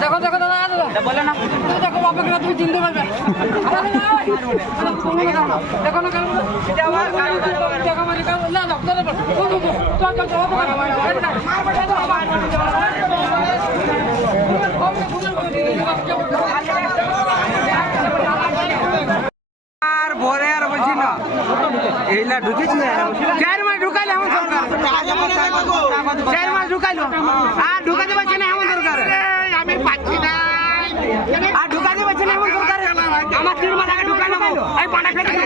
দেখো দেখো দাদা বলে না দেখো বাবাকে তুমি চিনতে পারবে দেখো না দেখো মানে না আর ভরে আর বলছি না এইলা ঢুকেছি 4 মাস ঢুকাইলে এমন সরকার 4 মাস ঢুকাইলো আর ঢুকাতে পারছে না এমন সরকার আমি পাচ্ছি না আর ঢুকাতে পারছে না এমন সরকার আমার 3 মাস আগে ঢুকাইলো এই পাটা ফেলে